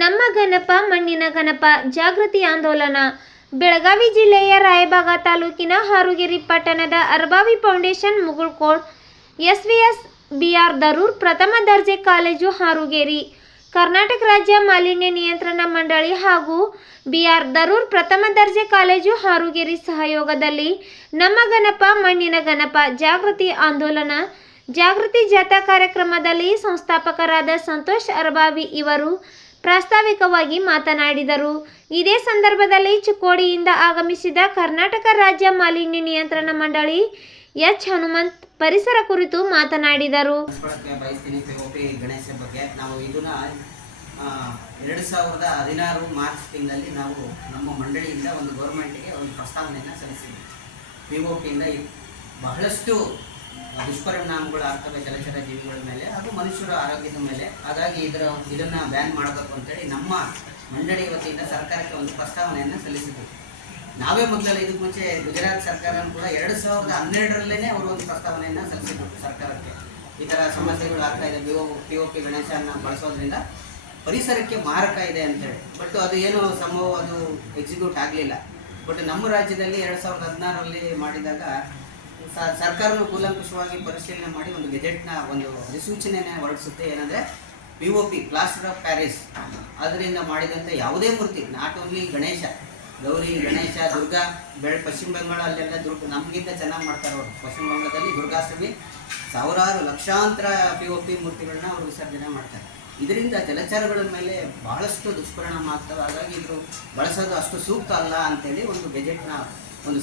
ನಮ್ಮ ಗಣಪ ಮಣ್ಣಿನ ಗಣಪ ಜಾಗೃತಿ ಆಂದೋಲನ. ಬೆಳಗಾವಿ ಜಿಲ್ಲೆಯ ರಾಯಬಾಗ ತಾಲೂಕಿನ ಹಾರುಗಿರಿ ಪಟ್ಟಣದ Arbhavi foundation Mugalkhod, SVS BR Darur ಪ್ರಥಮ ದರ್ಜೆ ಕಾಲೇಜು ಹಾರುಗೇರಿ. ಕರ್ನಾಟಕ ರಾಜ್ಯ ಮಾಲಿನ್ಯ ನಿಯಂತ್ರಣ ಮಂಡಳಿ ಹಾಗೂ ಬಿಆರ್ ದರೂರ್ ಪ್ರಥಮ ದರ್ಜೆ ಕಾಲೇಜು ಹಾರುಗೇರಿ ಸಹಯೋಗದಲ್ಲಿ ನಮ್ಮ ಗಣಪ ಮಣ್ಣಿನ ಗಣಪ ಜಾಗೃತಿ ಆಂದೋಲನ. ಜಾಗೃತಿ ಜಾಥಾ ಕಾರ್ಯಕ್ರಮದಲ್ಲಿ ಸಂಸ್ಥಾಪಕರಾದ ಸಂತೋಷ್ ಅರಬಾವಿ ಇವರು ಪ್ರಾಸ್ತಾವಿಕವಾಗಿ ಮಾತನಾಡಿದರು. ಇದೇ ಸಂದರ್ಭದಲ್ಲಿ ಚಿಕ್ಕೋಡಿಯಿಂದ ಆಗಮಿಸಿದ ಕರ್ನಾಟಕ ರಾಜ್ಯ ಮಾಲಿನ್ಯ ನಿಯಂತ್ರಣ ಮಂಡಳಿ ಎಚ್. ಹನುಮಂತ್ ಪರಿಸರ ಕುರಿತು ಮಾತನಾಡಿದರು. ಗಣೇಶ ಬಗ್ಗೆ. ನಾವು ಎರಡು ಸಾವಿರದ ಹದಿನಾರು ಮಾರ್ಚ್ ತಿಂಗಳಲ್ಲಿ ನಾವು ನಮ್ಮ ಮಂಡಳಿಯಿಂದ ಒಂದು ಗೌರ್ಮೆಂಟ್ಗೆ ಒಂದು ಪ್ರಸ್ತಾವನೆಯನ್ನು ಸಲ್ಲಿಸಿದ್ವಿ. ಪಿ. ಒ ಪಿಯಿಂದ ಬಹಳಷ್ಟು ದುಷ್ಪರಿಣಾಮಗಳು ಆಗ್ತವೆ ಜಲಚರ ಜೀವಿಗಳ ಮೇಲೆ ಹಾಗೂ ಮನುಷ್ಯರ ಆರೋಗ್ಯದ ಮೇಲೆ. ಹಾಗಾಗಿ ಇದರ ಇದನ್ನು ಬ್ಯಾನ್ ಮಾಡಬೇಕು ಅಂತೇಳಿ ನಮ್ಮ ಮಂಡಳಿ ವತಿಯಿಂದ ಸರ್ಕಾರಕ್ಕೆ ಒಂದು ಪ್ರಸ್ತಾವನೆಯನ್ನು ಸಲ್ಲಿಸಿದ್ವಿ. ನಾವೇ ಮೊದಲೆಲ್ಲ ಇದಕ್ಕೆ ಮುಂಚೆ ಗುಜರಾತ್ ಸರ್ಕಾರ ಕೂಡ ಎರಡು ಸಾವಿರದ ಹನ್ನೆರಡರಲ್ಲೇ ಅವರು ಒಂದು ಪ್ರಸ್ತಾವನೆಯನ್ನು ಸಲ್ಲಿಸಿದ್ರು ಸರ್ಕಾರಕ್ಕೆ. ಈ ಥರ ಸಮಸ್ಯೆಗಳು ಆಗ್ತಾ ಇದೆ P O P O P ಗಣೇಶನ ಬಳಸೋದ್ರಿಂದ ಪರಿಸರಕ್ಕೆ ಮಾರಕ ಇದೆ ಅಂತೇಳಿ. ಬಟ್ ಅದು ಏನು ಸಂಭವ, ಅದು ಎಕ್ಸಿಕ್ಯೂಟ್ ಆಗಲಿಲ್ಲ. ಬಟ್ ನಮ್ಮ ರಾಜ್ಯದಲ್ಲಿ ಎರಡು ಸಾವಿರದ ಹದಿನಾರರಲ್ಲಿ ಮಾಡಿದಾಗ ಸರ್ಕಾರವು ಕೂಲಂಕುಷವಾಗಿ ಪರಿಶೀಲನೆ ಮಾಡಿ ಒಂದು ಗೆಜೆಟ್ನ, ಒಂದು ಅಧಿಸೂಚನೆಯನ್ನು ಹೊರಡಿಸುತ್ತೆ. ಏನಂದರೆ P O P plaster of Paris ಅದರಿಂದ ಮಾಡಿದಂಥ ಯಾವುದೇ ಮೂರ್ತಿ ನಾಟ್ ಓನ್ಲಿ ಗಣೇಶ, ಗೌರಿ, ಗಣೇಶ, ದುರ್ಗಾ, ಬೆಳ್, ಪಶ್ಚಿಮ ಬಂಗಾಳ ಅಲ್ಲೆಲ್ಲ ದುರ್ಗ, ನಮಗಿಂತ ಚೆನ್ನಾಗಿ ಮಾಡ್ತಾರೆ ಅವರು. ಪಶ್ಚಿಮ ಬಂಗಾಳದಲ್ಲಿ ದುರ್ಗಾಷ್ಟಮಿ, ಸಾವಿರಾರು ಲಕ್ಷಾಂತರ ಪಿ ಒ ಪಿ ಮೂರ್ತಿಗಳನ್ನ ಅವರು ವಿಸರ್ಜನೆ ಮಾಡ್ತಾರೆ. ಇದರಿಂದ ಜಲಚರಗಳ ಮೇಲೆ ಬಹಳಷ್ಟು ದುಷ್ಪರಿಣಾಮ ಆಗ್ತವೆ. ಹಾಗಾಗಿ ಇದ್ರು ಬಳಸೋದು ಅಷ್ಟು ಸೂಕ್ತ ಅಲ್ಲ ಅಂತೇಳಿ ಒಂದು ಗೆಜೆಟ್ನ ಒಂದು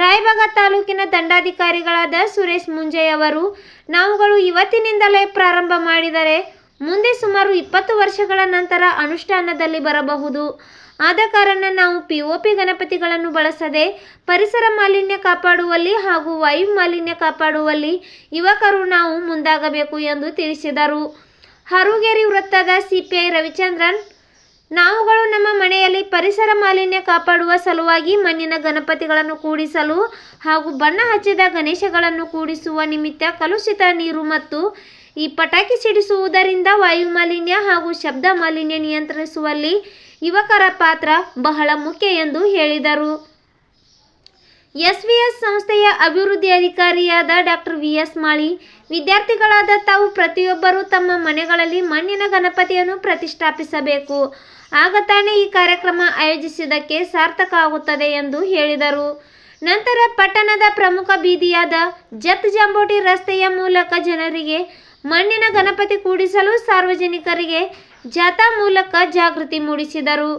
ರಾಯಬಾಗ ತಾಲೂಕಿನ ದಂಡಾಧಿಕಾರಿಗಳಾದ ಸುರೇಶ್ ಮುಂಜೆ ಅವರು, ನಾವುಗಳು ಇವತ್ತಿನಿಂದಲೇ ಪ್ರಾರಂಭ ಮಾಡಿದರೆ ಮುಂದೆ ಸುಮಾರು ಇಪ್ಪತ್ತು ವರ್ಷಗಳ ನಂತರ ಅನುಷ್ಠಾನದಲ್ಲಿ ಬರಬಹುದು. ಆದ ಕಾರಣ ನಾವು ಪಿ ಒ ಪಿ ಗಣಪತಿಗಳನ್ನು ಬಳಸದೆ ಪರಿಸರ ಮಾಲಿನ್ಯ ಕಾಪಾಡುವಲ್ಲಿ ಹಾಗೂ ವಾಯು ಮಾಲಿನ್ಯ ಕಾಪಾಡುವಲ್ಲಿ ಯುವಕರು ನಾವು ಮುಂದಾಗಬೇಕು ಎಂದು ತಿಳಿಸಿದರು. ಹರುಗೇರಿ ವೃತ್ತದ ಸಿಪಿಐ ರವಿಚಂದ್ರನ್ ನಾವುಗಳು ನಮ್ಮ ಮನೆಯಲ್ಲಿ ಪರಿಸರ ಮಾಲಿನ್ಯ ಕಾಪಾಡುವ ಸಲುವಾಗಿ ಮಣ್ಣಿನ ಗಣಪತಿಗಳನ್ನು ಕೂಡಿಸಲು ಹಾಗೂ ಬಣ್ಣ ಹಚ್ಚಿದ ಗಣೇಶಗಳನ್ನು ಕೂಡಿಸುವ ನಿಮಿತ್ತ ಕಲುಷಿತ ನೀರು ಮತ್ತು ಈ ಪಟಾಕಿ ಸಿಡಿಸುವುದರಿಂದ ವಾಯು ಮಾಲಿನ್ಯ ಹಾಗೂ ಶಬ್ದ ಮಾಲಿನ್ಯ ನಿಯಂತ್ರಿಸುವಲ್ಲಿ ಯುವಕರ ಪಾತ್ರ ಬಹಳ ಮುಖ್ಯ ಎಂದು ಹೇಳಿದರು. ಎಸ್ವಿಎಸ್ ಸಂಸ್ಥೆಯ ಅಭಿವೃದ್ಧಿ ಅಧಿಕಾರಿಯಾದ ಡಾಕ್ಟರ್ ವಿ ಎಸ್ ಮಾಳಿ, ವಿದ್ಯಾರ್ಥಿಗಳಾದ ತಾವು ಪ್ರತಿಯೊಬ್ಬರೂ ತಮ್ಮ ಮನೆಗಳಲ್ಲಿ ಮಣ್ಣಿನ ಗಣಪತಿಯನ್ನು ಪ್ರತಿಷ್ಠಾಪಿಸಬೇಕು. ಆಗ ತಾನೇ ಈ ಕಾರ್ಯಕ್ರಮ ಆಯೋಜಿಸಿದ್ದಕ್ಕೆ ಸಾರ್ಥಕ ಆಗುತ್ತದೆ ಎಂದು ಹೇಳಿದರು. ನಂತರ ಪಟ್ಟಣದ ಪ್ರಮುಖ ಬೀದಿಯಾದ ಜತ್ ಜಂಬೋಟಿ ರಸ್ತೆಯ ಮೂಲಕ ಜನರಿಗೆ ಮಣ್ಣಿನ ಗಣಪತಿ ಕೂಡಿಸಲು ಸಾರ್ವಜನಿಕರಿಗೆ ಜಾಥಾ ಮೂಲಕ ಜಾಗೃತಿ ಮೂಡಿಸಿದರು.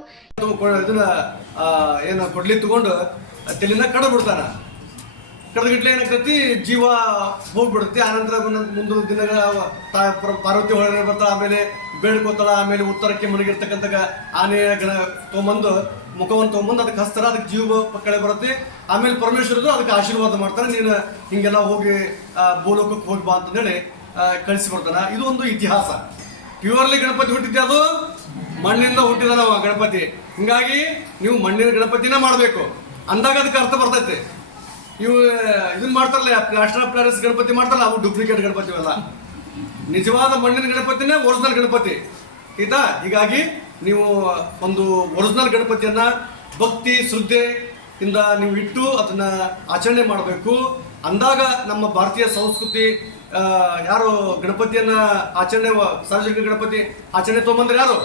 ತಲೆನ ಕಡ ಕಡದ ಕಡ್ದಗಿಟ್ಲೆ ಏನಾಗ್ತೈತಿ, ಜೀವ ಹೋಗ್ಬಿಡುತ್ತೆ. ಆನಂತರ ಮುಂದ್- ಮುಂದಿನ ದಿನಗಳ ಪಾರ್ವತಿ ಹೊಳೆ ಬರ್ತಾಳ, ಆಮೇಲೆ ಬೇಡ್ಕೋತಾಳ, ಆಮೇಲೆ ಉತ್ತರಕ್ಕೆ ಮುಳುಗಿರ್ತಕ್ಕಂಥ ಆನೆ, ಗಣ ತೊಗೊಂಬಂದು ಮುಖವನ್ನು ತೊಗೊಂಬಂದು ಅದಕ್ಕೆ ಹಸ್ತಾರ, ಅದಕ್ಕೆ ಜೀವ ಕಳೆ ಬರುತ್ತೆ. ಆಮೇಲೆ ಪರಮೇಶ್ವರದು ಅದಕ್ಕೆ ಆಶೀರ್ವಾದ ಮಾಡ್ತಾರೆ. ನೀನು ಹಿಂಗೆಲ್ಲ ಹೋಗಿ ಭೂಲೋಕಕ್ಕೆ ಹೋಗಿ ಬಾ ಅಂತಂದೇಳಿ ಕಳಿಸಿ ಇದು ಒಂದು ಇತಿಹಾಸ. ಪ್ಯೂರ್ಲಿ ಗಣಪತಿ ಹುಟ್ಟಿದ್ದೆ ಅದು? ಮಣ್ಣಿಂದ ಹುಟ್ಟಿದ ಗಣಪತಿ. ಹಿಂಗಾಗಿ ನೀವು ಮಣ್ಣಿನ ಗಣಪತಿನ ಮಾಡಬೇಕು. ಅಂದಾಗ ಅದಕ್ಕೆ ಅರ್ಥ ಬರ್ತೈತೆ. ಇವು ಇದನ್ನ ಮಾಡ್ತಾರಲ್ಲ ಪ್ಲಾಸ್ಟರ್ ಆಫ್ ಗಣಪತಿ ಮಾಡ್ತಾರಲ್ಲ, ಅವು ಡೂಪ್ಲಿಕೇಟ್ ಗಣಪತಿ ಅಲ್ಲ ನಿಜವಾದ ಮಣ್ಣಿನ ಗಣಪತಿನೇ ಒರಿಜಿನಲ್ ಗಣಪತಿ. ಆಯ್ತಾ? ಹೀಗಾಗಿ ನೀವು ಒಂದು ಒರಿಜಿನಲ್ ಗಣಪತಿಯನ್ನ ಭಕ್ತಿ ಶ್ರದ್ಧೆ ಇಂದ ನೀವು ಇಟ್ಟು ಅದನ್ನ ಆಚರಣೆ ಮಾಡಬೇಕು. ಅಂದಾಗ ನಮ್ಮ ಭಾರತೀಯ ಸಂಸ್ಕೃತಿ ಯಾರು ಗಣಪತಿಯನ್ನ ಆಚರಣೆ, ಸಾರ್ವಜನಿಕ ಗಣಪತಿ ಆಚರಣೆ ತೊಗೊಂಬಂದ್ರೆ ಯಾರು?